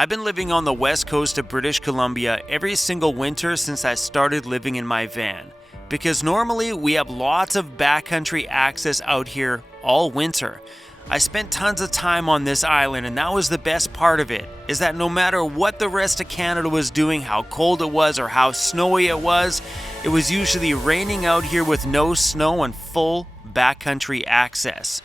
I've been living on the west coast of British Columbia every single winter since I started living in my van. Because normally we have lots of backcountry access out here all winter. I spent tons of time on this island, and that was the best part of it, is that no matter what the rest of Canada was doing, how cold it was or how snowy it was usually raining out here with no snow and full backcountry access.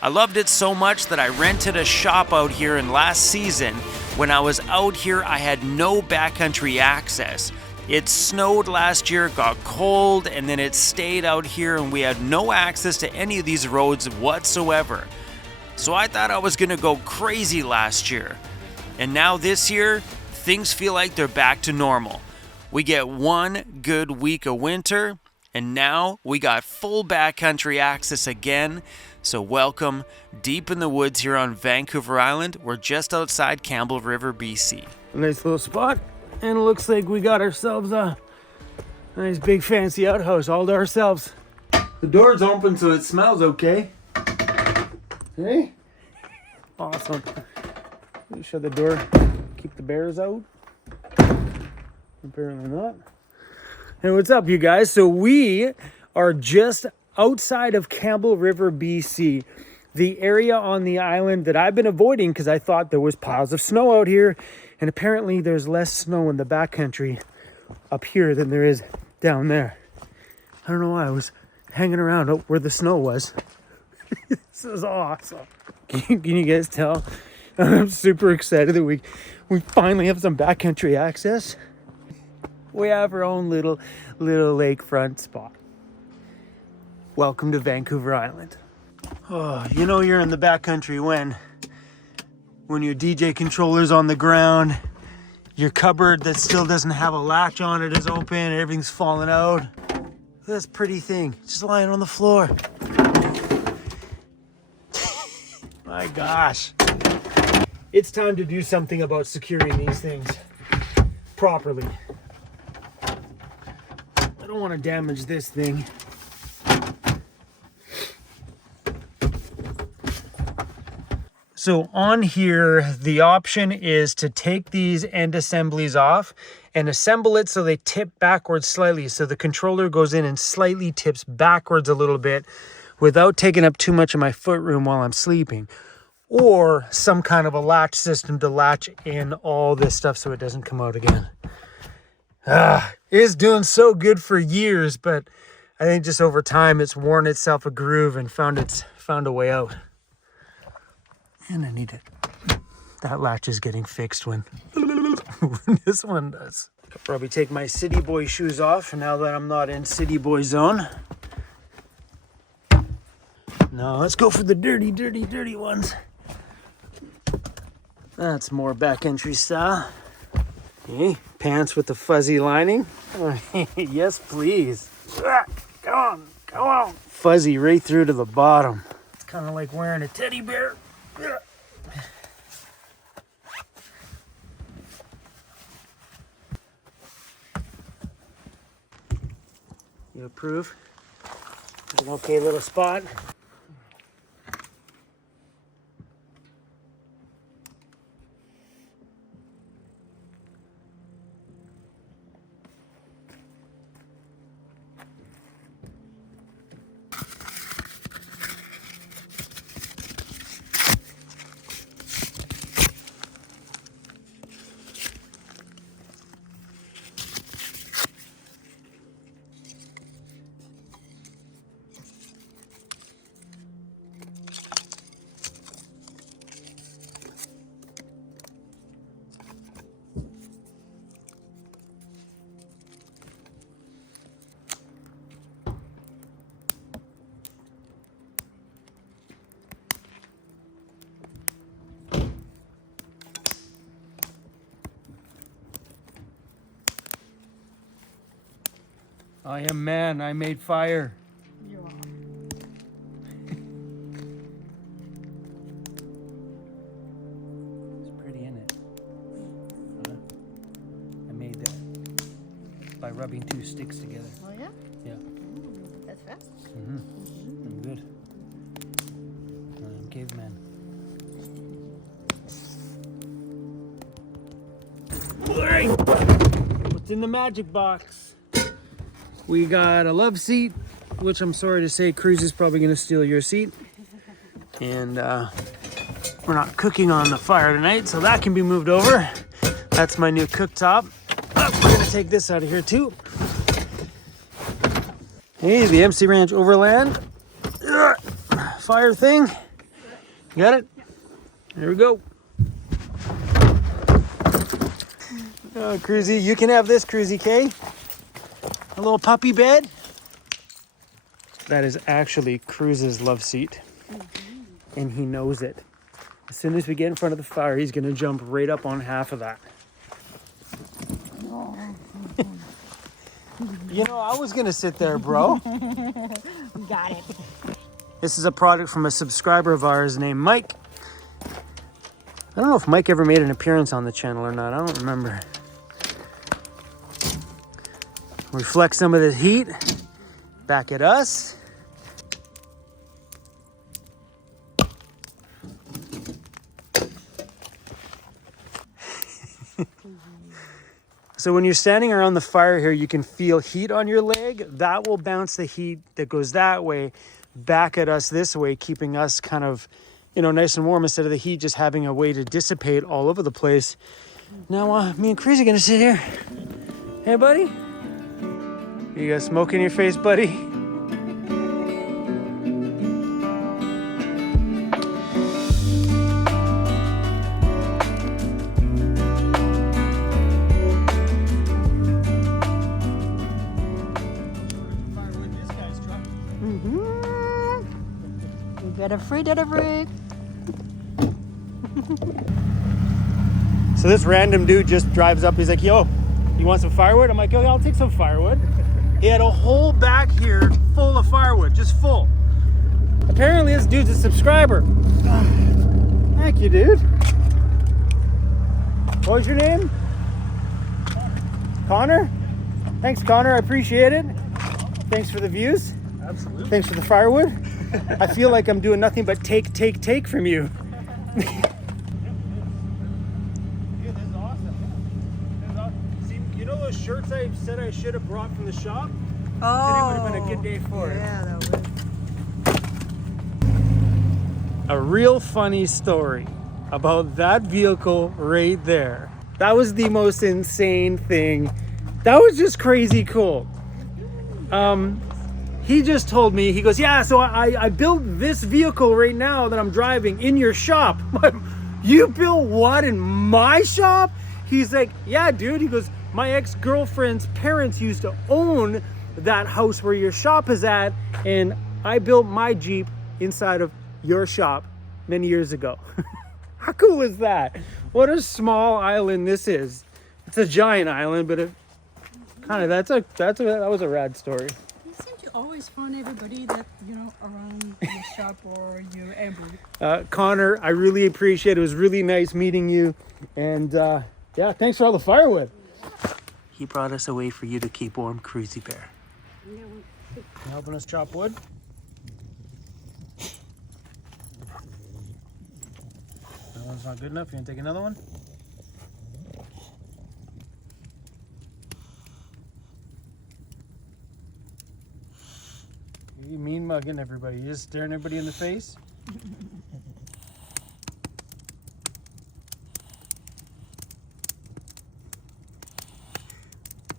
I loved it so much that I rented a shop out here, and last season, when I was out here, I had no backcountry access. It snowed last year, got cold, and then it stayed out here, and we had no access to any of these roads whatsoever. So I thought I was gonna go crazy last year. And now this year, things feel like they're back to normal. We get one good week of winter, and now we got full backcountry access again. So welcome deep in the woods here on Vancouver Island. We're just outside Campbell River, BC. Nice little spot, and it looks like we got ourselves a nice big fancy outhouse all to ourselves. The door's open so it smells okay. Hey? Awesome. Shut the door, keep the bears out. Apparently not. Hey, what's up, you guys? So we are just outside of Campbell River, BC, the area on the island that I've been avoiding because I thought there was piles of snow out here, and apparently there's less snow in the backcountry up here than there is down there. I don't know why I was hanging around up where the snow was. This is awesome. Can you guys tell? I'm super excited that we finally have some backcountry access. We have our own little lakefront spot. Welcome to Vancouver Island. Oh, you know you're in the backcountry when your DJ controller's on the ground, your cupboard that still doesn't have a latch on it is open, everything's falling out. This pretty thing, just lying on the floor. My gosh. It's time to do something about securing these things properly. I don't want to damage this thing. So on here, the option is to take these end assemblies off and assemble it so they tip backwards slightly. So the controller goes in and slightly tips backwards a little bit without taking up too much of my footroom while I'm sleeping. Or some kind of a latch system to latch in all this stuff so it doesn't come out again. It's doing so good for years, but I think just over time it's worn itself a groove and found a way out. And I need it. That latch is getting fixed when this one does. I'll probably take my city boy shoes off now that I'm not in city boy zone. No, let's go for the dirty ones. That's more backcountry style. Okay, pants with the fuzzy lining. Yes, please. Come on. Fuzzy right through to the bottom. It's kind of like wearing a teddy bear. You approve? It's an okay little spot. I am man, I made fire. You are. It's pretty, isn't it? I made that by rubbing two sticks together. Oh yeah? Yeah. That's fast. I'm good. I'm caveman. What's in the magic box? We got a love seat, which I'm sorry to say, Cruz is probably gonna steal your seat. And we're not cooking on the fire tonight, so that can be moved over. That's my new cooktop. Oh, we're gonna take this out of here too. Hey, the MC Ranch Overland fire thing. You got it? There we go. Oh, Cruzy, you can have this, Cruzy K. A little puppy bed. That is actually Cruz's love seat. And he knows it. As soon as we get in front of the fire, he's gonna jump right up on half of that. You know, I was gonna sit there, bro. Got it. This is a product from a subscriber of ours named Mike. I don't know if Mike ever made an appearance on the channel or not. I don't remember. Reflect some of the heat back at us. So when you're standing around the fire here, you can feel heat on your leg. That will bounce the heat that goes that way back at us this way, keeping us kind of, you know, nice and warm instead of the heat just having a way to dissipate all over the place. Now, me and Chris are gonna sit here. Hey, buddy. You got smoke in your face, buddy? We better free delivery. So this random dude just drives up. He's like, yo, you want some firewood? I'm like, yo, I'll take some firewood. He had a whole back here full of firewood, just full. Apparently this dude's a subscriber. Thank you, dude. What was your name? Connor? Thanks, Connor. I appreciate it. Thanks for the views. Absolutely. Thanks for the firewood. I feel like I'm doing nothing but take from you. Dude, this is awesome. See, you know those shirts I said I should have brought from the shop? Oh. Today would have been a good day for it. Yeah, that would. A real funny story about that vehicle right there. That was the most insane thing. That was just crazy cool. He just told me, he goes, yeah, so I built this vehicle right now that I'm driving in your shop. You built what, in my shop? He's like, yeah, dude. He goes, my ex-girlfriend's parents used to own that house where your shop is at, and I built my Jeep inside of your shop many years ago. How cool is that? What a small island this is. It's a giant island, but it kind of, that was a rad story. You seem to always find everybody that, you know, around your shop or your neighborhood. Connor, I really appreciate it. It was really nice meeting you. And yeah, thanks for all the firewood. He brought us away for you to keep warm, Cruzy Bear. You helping us chop wood? That one's not good enough. You gonna take another one? You mean mugging everybody. You just staring everybody in the face?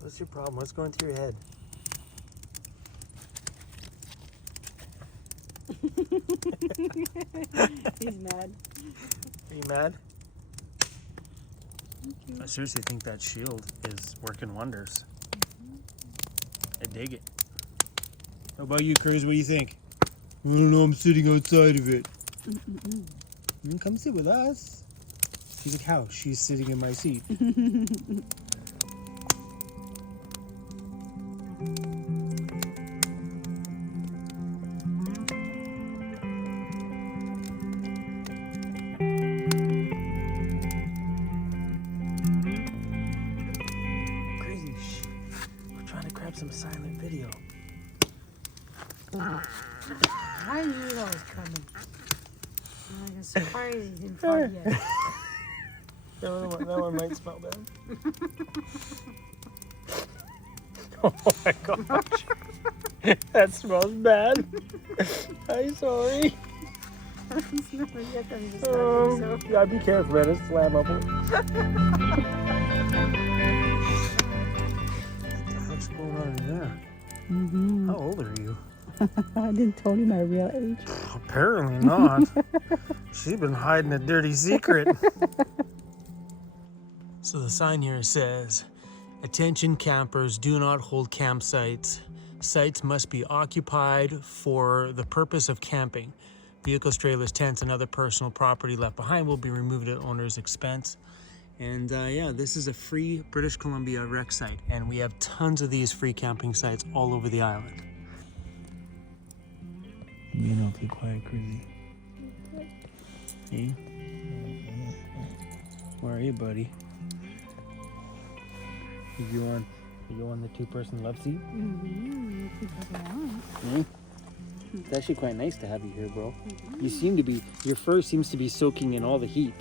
What's your problem? What's going through your head? He's mad. Are you mad? I seriously think that shield is working wonders. I dig it. How about you, Cruz? What do you think? I don't know. I'm sitting outside of it. Come sit with us. She's like, how? She's sitting in my seat. Crazy. Shh. We're trying to grab some silent video. I knew that was coming. I was surprised he didn't find it yet. That one might smell bad. Oh my gosh. That smells bad. I'm sorry. Yeah, be careful, man. It's flammable. What's going on in there? How old are you? I didn't tell you my real age. Apparently not. She's been hiding a dirty secret. So the sign here says, "Attention campers, do not hold campsites. Sites must be occupied for the purpose of camping. Vehicles, trailers, tents, and other personal property left behind will be removed at owner's expense." And yeah, this is a free British Columbia rec site, and we have tons of these free camping sites all over the island. You know, be quiet, Crazy. Hey? Where are you, buddy? You on the two-person love seat? It's actually quite nice to have you here, bro. You seem to be, your fur seems to be soaking in all the heat.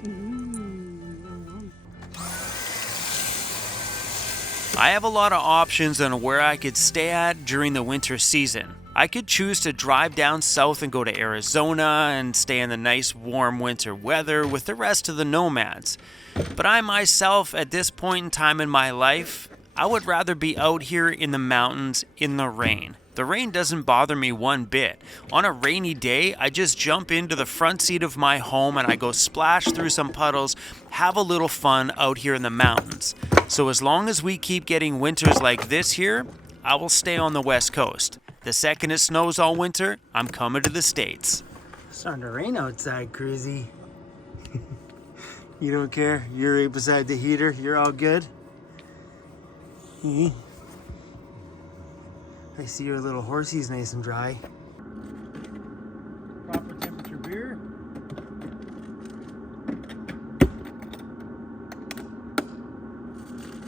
I have a lot of options on where I could stay at during the winter season. I could choose to drive down south and go to Arizona and stay in the nice warm winter weather with the rest of the nomads. But I myself, at this point in time in my life, I would rather be out here in the mountains in the rain. The rain doesn't bother me one bit. On a rainy day, I just jump into the front seat of my home and I go splash through some puddles, have a little fun out here in the mountains. So as long as we keep getting winters like this here, I will stay on the West Coast. The second it snows all winter, I'm coming to the States. It's starting to rain outside, Crazy. You don't care? You're right beside the heater. You're all good? I see your little horsey's nice and dry. Proper temperature beer.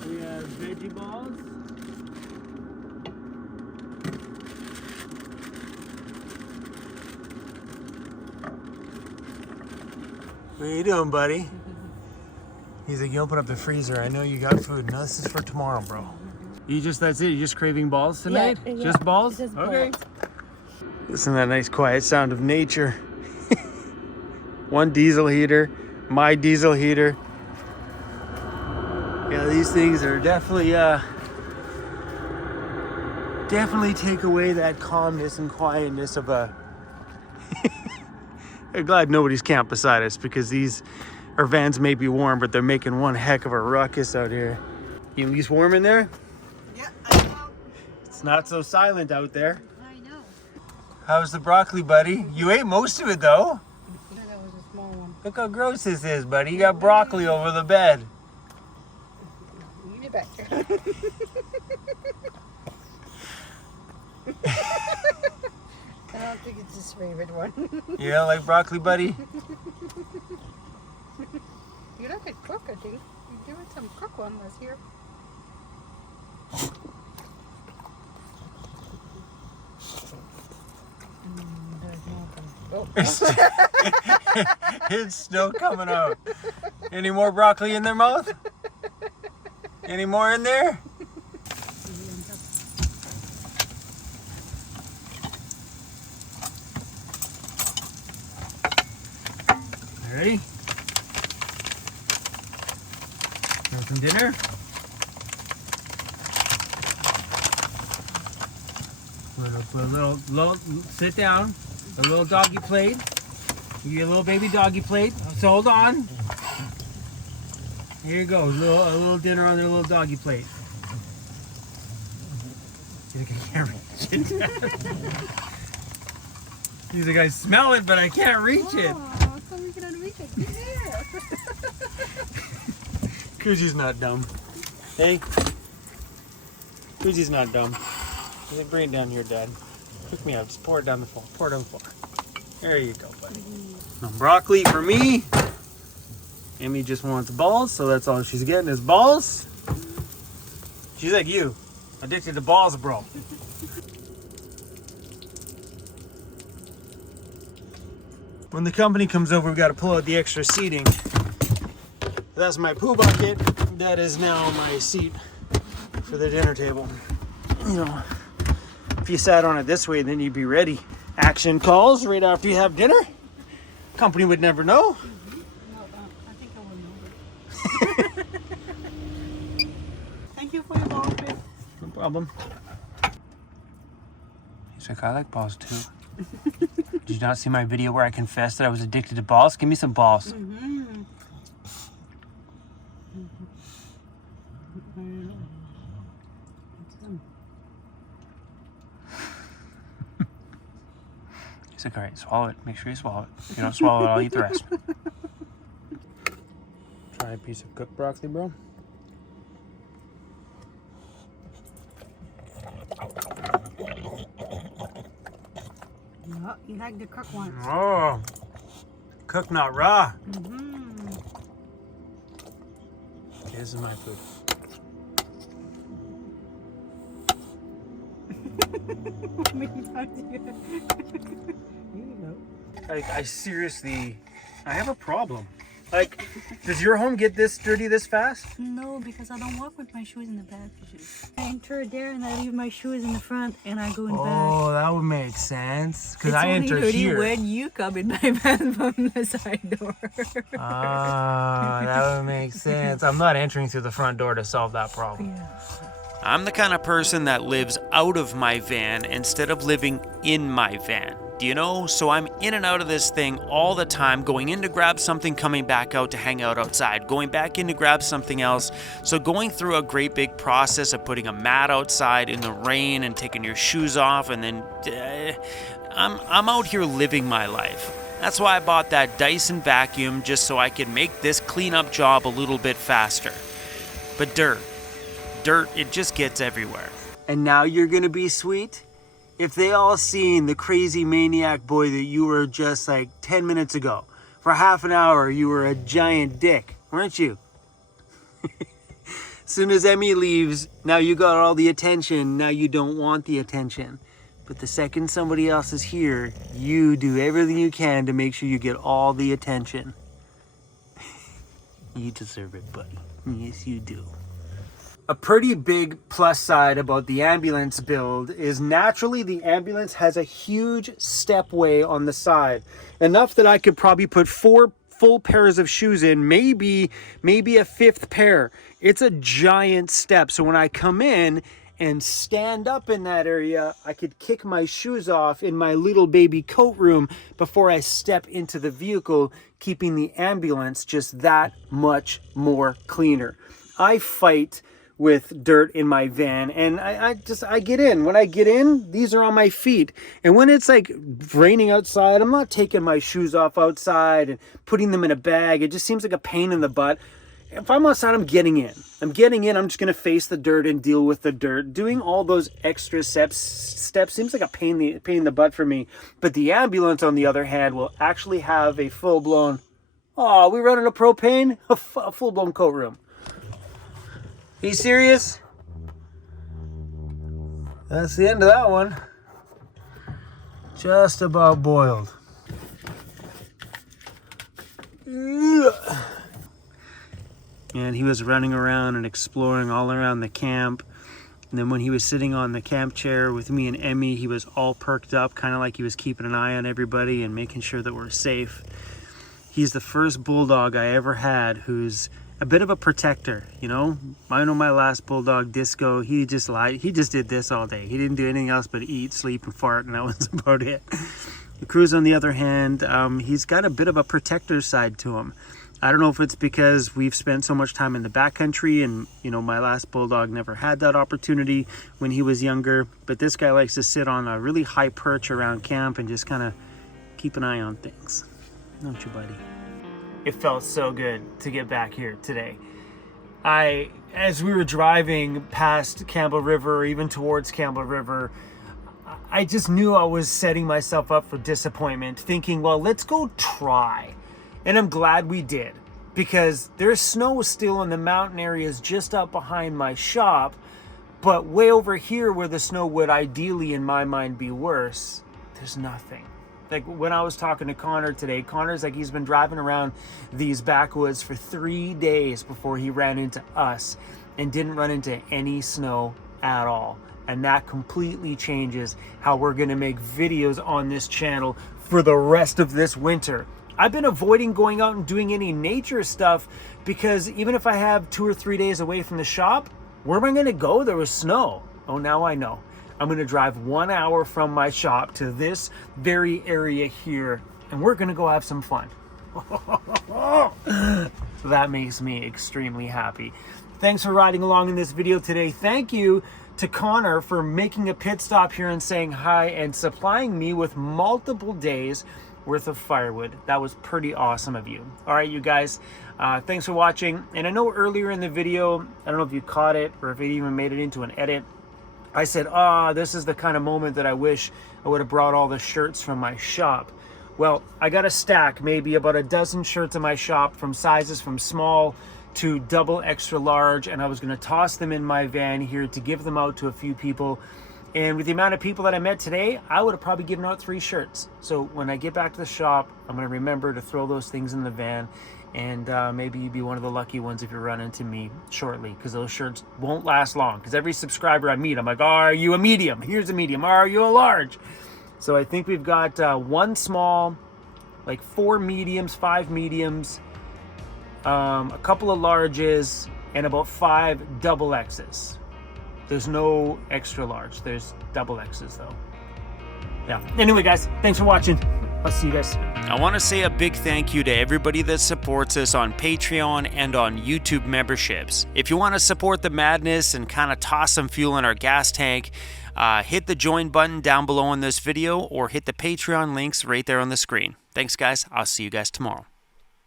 We have veggie balls. What are you doing, buddy? He's like, you open up the freezer. I know you got food. No, this is for tomorrow, bro. That's it? You're just craving balls tonight? Yeah. Just balls? Just okay. Balls. Listen to that nice quiet sound of nature. One diesel heater, my diesel heater. Yeah, these things are definitely take away that calmness and quietness of a... I'm glad nobody's camped beside us because our vans may be warm, but they're making one heck of a ruckus out here. You at least warm in there? Yeah, I know. It's not so silent out there. I know. How's the broccoli, buddy? You ate most of it, though. Yeah, that was a small one. Look how gross this is, buddy. You got broccoli over the bed. Give it back. I don't think it's his favorite one. You don't like broccoli, buddy? You like it cook, I think. You give it some cook one was here. There's no It's still coming out. Any more broccoli in their mouth? Any more in there? Ready? Want some dinner? Put a little, sit down. A little doggy plate. Give you a little baby doggy plate. So hold on. Here you go. A little dinner on their little doggy plate. You think I can't reach it? He's like, I smell it, but I can't reach it. So we can reach it. Yeah. Kuji's not dumb. Hey? Kuji's not dumb. He's like, bring it down here, Dad. Pick me up. Just pour it down the floor. Pour it on the floor. There you go, buddy. Now, broccoli for me. Amy just wants balls, so that's all she's getting is balls. She's like you. Addicted to balls, bro. When the company comes over, we've got to pull out the extra seating. That's my poo bucket. That is now my seat for the dinner table. you know, if you sat on it this way, then you'd be ready. Action calls right after you have dinner. Company would never know. No, I think I will know. Thank you for your ball, Chris. No problem. He's like, I like balls too. Did you not see my video where I confessed that I was addicted to balls? Give me some balls. He's like, all right, swallow it. Make sure you swallow it. If you don't swallow it, I'll eat the rest. Try a piece of cooked broccoli, bro. Yeah, you like the cooked ones. Oh, cooked, not raw. Okay, this is my food. Here you go. Like, I seriously, I have a problem. Like, does your home get this dirty this fast? No, because I don't walk with my shoes in the back. I enter there and I leave my shoes in the front and I go in the back. Oh, that would make sense. Because I It's enter only dirty here. when you come in my van from the side door. Ah, that would make sense. I'm not entering through the front door to solve that problem. Yeah. I'm the kind of person that lives out of my van instead of living in my van. Do you know? So I'm in and out of this thing all the time, going in to grab something, coming back out to hang out outside, going back in to grab something else. So going through a great big process of putting a mat outside in the rain and taking your shoes off, and then I'm out here living my life. That's why I bought that Dyson vacuum, just so I could make this cleanup job a little bit faster. But dirt, it just gets everywhere. And now you're gonna be sweet? If they all seen the crazy maniac boy that you were just like 10 minutes ago, for half an hour you were a giant dick, weren't you? Soon as Emmy leaves, now you got all the attention, now you don't want the attention. But the second somebody else is here, you do everything you can to make sure you get all the attention. You deserve it, buddy. Yes, you do. A pretty big plus side about the ambulance build is naturally the ambulance has a huge stepway on the side. Enough that I could probably put 4 full pairs of shoes in, maybe a 5th pair. It's a giant step. So when I come in and stand up in that area, I could kick my shoes off in my little baby coat room before I step into the vehicle, keeping the ambulance just that much more cleaner. I fight with dirt in my van, and I get in. When I get in, these are on my feet. And when it's like raining outside, I'm not taking my shoes off outside and putting them in a bag. It just seems like a pain in the butt. If I'm outside, I'm getting in. I'm just gonna face the dirt and deal with the dirt. Doing all those extra steps seems like a pain in the butt for me. But the ambulance, on the other hand, will actually have a full-blown, we running a propane? A full-blown coat room. Are you serious? That's the end of that one. Just about boiled. And he was running around and exploring all around the camp. And then when he was sitting on the camp chair with me and Emmy, he was all perked up, kind of like he was keeping an eye on everybody and making sure that we're safe. He's the first bulldog I ever had who's a bit of a protector, you know. I know my last bulldog, Disco, he just did this all day. He didn't do anything else but eat, sleep, and fart, and that was about it. The Cruz, on the other hand, he's got a bit of a protector side to him. I don't know if it's because we've spent so much time in the backcountry, and you know, my last bulldog never had that opportunity when he was younger, but this guy likes to sit on a really high perch around camp and just kind of keep an eye on things. Don't you, buddy? It felt so good to get back here today. As we were driving past Campbell River, or even towards Campbell River, I just knew I was setting myself up for disappointment, thinking, well, let's go try. And I'm glad we did, because there's snow still in the mountain areas just up behind my shop, but way over here where the snow would ideally, in my mind, be worse, there's nothing. Like when I was talking to Connor today, Connor's like, he's been driving around these backwoods for 3 days before he ran into us and didn't run into any snow at all. And that completely changes how we're gonna make videos on this channel for the rest of this winter. I've been avoiding going out and doing any nature stuff because even if I have 2 or 3 days away from the shop, where am I gonna go? There was snow. Oh, now I know. I'm gonna drive 1 hour from my shop to this very area here, and we're gonna go have some fun. So that makes me extremely happy. Thanks for riding along in this video today. Thank you to Connor for making a pit stop here and saying hi and supplying me with multiple days worth of firewood. That was pretty awesome of you. All right, you guys, thanks for watching. And I know earlier in the video, I don't know if you caught it or if it even made it into an edit, I said, this is the kind of moment that I wish I would have brought all the shirts from my shop. Well, I got a stack, maybe about a dozen shirts in my shop from sizes from small to double extra large, and I was going to toss them in my van here to give them out to a few people. And with the amount of people that I met today, I would have probably given out 3 shirts. So when I get back to the shop, I'm going to remember to throw those things in the van, and maybe you'd be one of the lucky ones if you run into me shortly, because those shirts won't last long. Because every subscriber I meet, I'm like, are you a medium? Here's a medium. Are you a large? So I think we've got 1 small, like 4 mediums, 5 mediums, a couple of larges, and about 5 double X's. There's no extra large. There's double X's though. Yeah. Anyway, guys, thanks for watching. I'll see you guys. I want to say a big thank you to everybody that supports us on Patreon and on YouTube memberships. If you want to support the madness and kind of toss some fuel in our gas tank, hit the join button down below in this video or hit the Patreon links right there on the screen. Thanks, guys. I'll see you guys tomorrow.